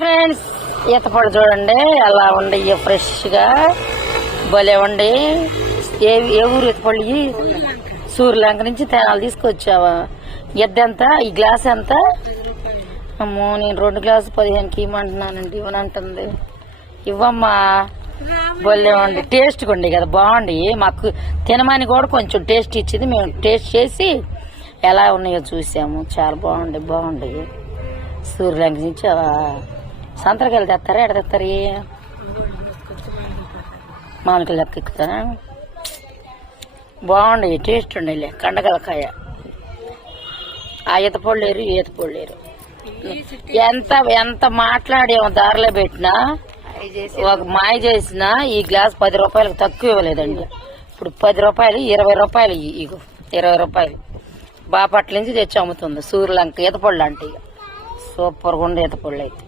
Friends ఈతపళ్ళు చూడండి ఎలా ఉండి ఫ్రెష్గా భలే ఉండి. ఏ ఊరు ఈతపళ్ళు? సూర్యలంక నుంచి తెనాలు తీసుకొచ్చావా? ఎంత ఈ గ్లాస్ ఎంత? అమ్మో నేను 2 గ్లాసు 15కి ఇవ్వమంటున్నానండి. ఇవ్వనంటుంది. ఇవ్వమ్మా. భలే ఉండి టేస్ట్ కొండి కదా, బాగుండి. మాకు తినమని కూడా కొంచెం టేస్ట్ ఇచ్చింది. మేము టేస్ట్ చేసి ఎలా ఉన్నాయో చూసాము. చాలా బాగుండి. సూర్యలంక నుంచి సంతరకాయలు తెస్తారా? ఎడ తెస్తారు? మామిడికాయలు లెక్క ఎక్కుతారా? బాగుండి, టేస్ట్ ఉండేలే. కండగలకాయ ఆ ఈతపళ్ళేరు ఎంత మాట్లాడేమో దారిలో పెట్టినా ఒక మాయ చేసినా ఈ గ్లాస్ 10 రూపాయలకు తక్కువ ఇవ్వలేదండి. ఇప్పుడు 10 రూపాయలు 20 రూపాయలు. ఇగో 20 రూపాయలు బాపట్ల నుంచి తెచ్చి అమ్ముతుంది. సూర్యలంక ఈతపళ్ళు అంటే సూపర్గా ఉండే ఈతపళ్ళు అయితే.